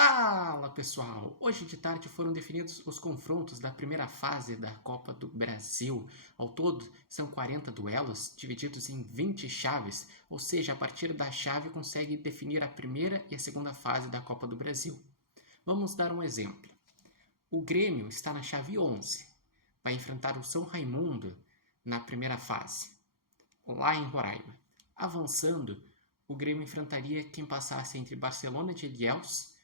Fala pessoal! Hoje de tarde foram definidos os confrontos da primeira fase da Copa do Brasil. Ao todo, são 40 duelos divididos em 20 chaves, ou seja, a partir da chave consegue definir a primeira e a segunda fase da Copa do Brasil. Vamos dar um exemplo. O Grêmio está na chave 11, vai enfrentar o São Raimundo na primeira fase, lá em Roraima. Avançando, o Grêmio enfrentaria quem passasse entre Barcelona de Ilhéus,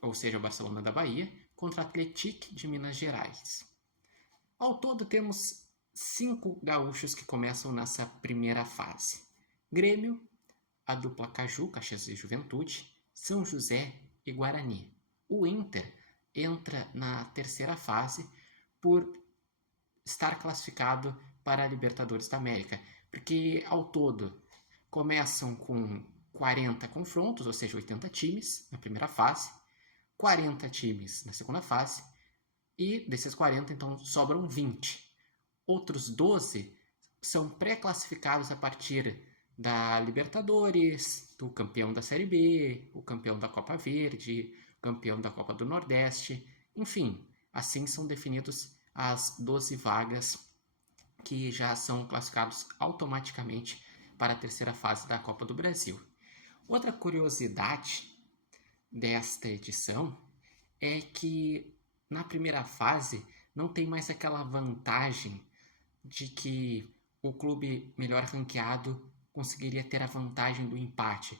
ou seja, o Barcelona da Bahia, contra o Atlético de Minas Gerais. Ao todo, temos 5 gaúchos que começam nessa primeira fase. Grêmio, a dupla Caju, Caxias e Juventude, São José e Guarani. O Inter entra na terceira fase por estar classificado para a Libertadores da América, porque ao todo começam com 40 confrontos, ou seja, 80 times na primeira fase, 40 times na segunda fase, e desses 40, então, sobram 20. Outros 12 são pré-classificados a partir da Libertadores, do campeão da Série B, o campeão da Copa Verde, o campeão da Copa do Nordeste, enfim, assim são definidos as 12 vagas que já são classificados automaticamente para a terceira fase da Copa do Brasil. Outra curiosidade desta edição é que na primeira fase não tem mais aquela vantagem de que o clube melhor ranqueado conseguiria ter a vantagem do empate.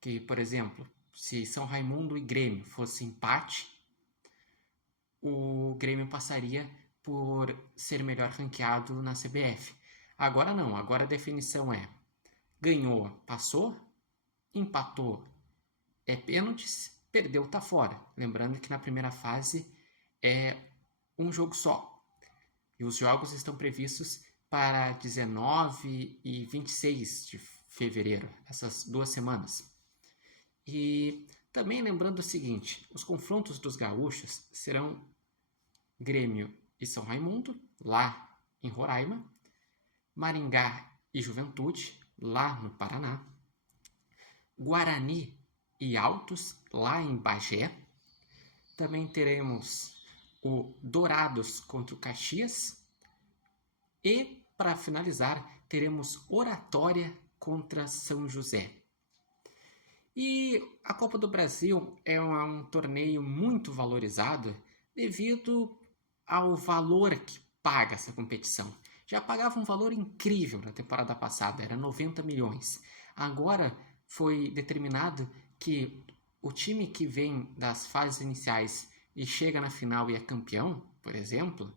Que, por exemplo, se São Raimundo e Grêmio fosse empate, o Grêmio passaria por ser melhor ranqueado na CBF. Agora não, agora a definição é: ganhou, passou, empatou, é pênaltis, perdeu, tá fora. Lembrando que na primeira fase é um jogo só. E os jogos estão previstos para 19 e 26 de fevereiro, essas 2 semanas. E também lembrando o seguinte, os confrontos dos gaúchos serão Grêmio e São Raimundo, lá em Roraima, Maringá e Juventude, lá no Paraná, Guarani e Altos, lá em Bagé. Também teremos o Dourados contra o Caxias. E, para finalizar, teremos Oratória contra São José. E a Copa do Brasil é um torneio muito valorizado devido ao valor que paga essa competição. Já pagava um valor incrível na temporada passada, era 90 milhões. Agora foi determinado que o time que vem das fases iniciais e chega na final e é campeão, por exemplo,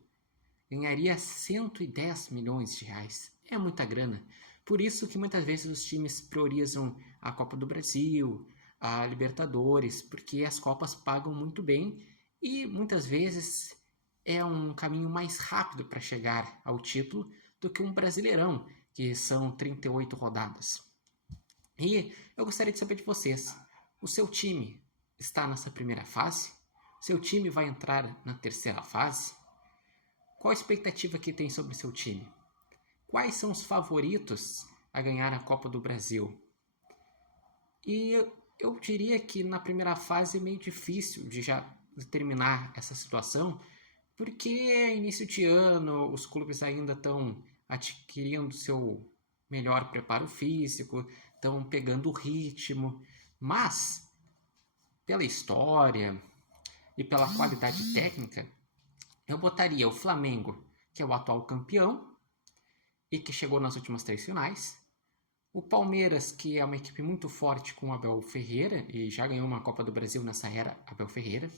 ganharia 110 milhões de reais. É muita grana. Por isso que muitas vezes os times priorizam a Copa do Brasil, a Libertadores, porque as Copas pagam muito bem e muitas vezes é um caminho mais rápido para chegar ao título do que um Brasileirão, que são 38 rodadas. E eu gostaria de saber de vocês, o seu time está nessa primeira fase? Seu time vai entrar na terceira fase? Qual a expectativa que tem sobre seu time? Quais são os favoritos a ganhar a Copa do Brasil? E eu diria que na primeira fase é meio difícil de já determinar essa situação, porque é início de ano, os clubes ainda estão adquirindo seu melhor preparo físico, estão pegando o ritmo, mas pela história e pela qualidade técnica, eu botaria o Flamengo, que é o atual campeão e que chegou nas últimas 3 finais, o Palmeiras, que é uma equipe muito forte com o Abel Ferreira e já ganhou uma Copa do Brasil nessa era, Abel Ferreira.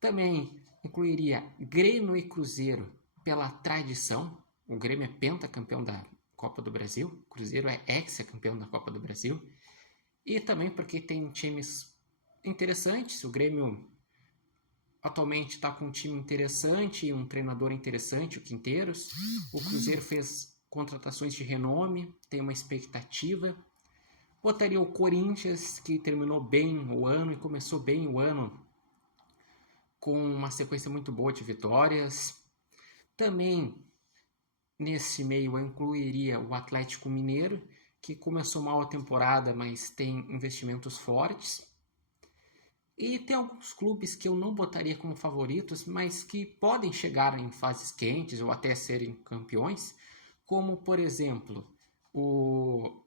Também incluiria Grêmio e Cruzeiro pela tradição. O Grêmio é pentacampeão da Copa do Brasil, o Cruzeiro é ex-campeão da Copa do Brasil. E também porque tem times interessantes. O Grêmio atualmente está com um time interessante e um treinador interessante, o Quinteiros. O Cruzeiro fez contratações de renome, tem uma expectativa. Botaria o Corinthians, que terminou bem o ano e começou bem o ano com uma sequência muito boa de vitórias. Também nesse meio eu incluiria o Atlético Mineiro, que começou mal a temporada, mas tem investimentos fortes. E tem alguns clubes que eu não botaria como favoritos, mas que podem chegar em fases quentes ou até serem campeões, como por exemplo o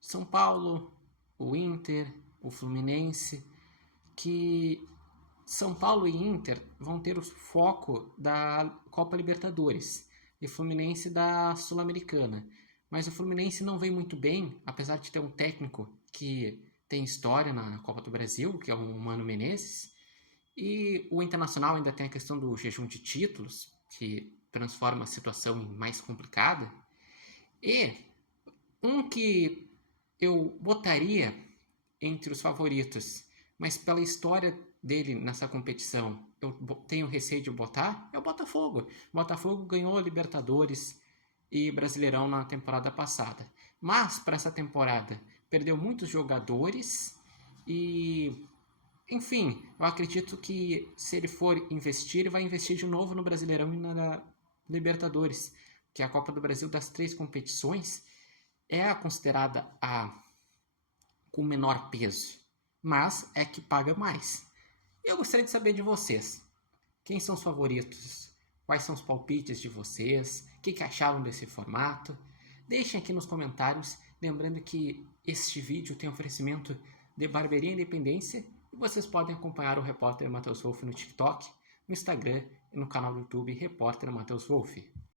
São Paulo, o Inter, o Fluminense, que São Paulo e Inter vão ter o foco da Copa Libertadores e Fluminense da Sul-Americana. Mas o Fluminense não vem muito bem, apesar de ter um técnico que tem história na Copa do Brasil, que é o Mano Menezes. E o Internacional ainda tem a questão do jejum de títulos, que transforma a situação em mais complicada. E um que eu botaria entre os favoritos, mas pela história dele nessa competição, eu tenho receio de botar, é o Botafogo. O Botafogo ganhou a Libertadores e Brasileirão na temporada passada. Mas, para essa temporada, perdeu muitos jogadores e, enfim, eu acredito que se ele for investir, ele vai investir de novo no Brasileirão e na Libertadores, que é a Copa do Brasil das 3 competições, é a considerada a com menor peso, mas é que paga mais. Eu gostaria de saber de vocês. Quem são os favoritos? Quais são os palpites de vocês? O que acharam desse formato? Deixem aqui nos comentários. Lembrando que este vídeo tem oferecimento de Barbearia Independência e vocês podem acompanhar o repórter Matheus Wolff no TikTok, no Instagram e no canal do YouTube Repórter Matheus Wolff.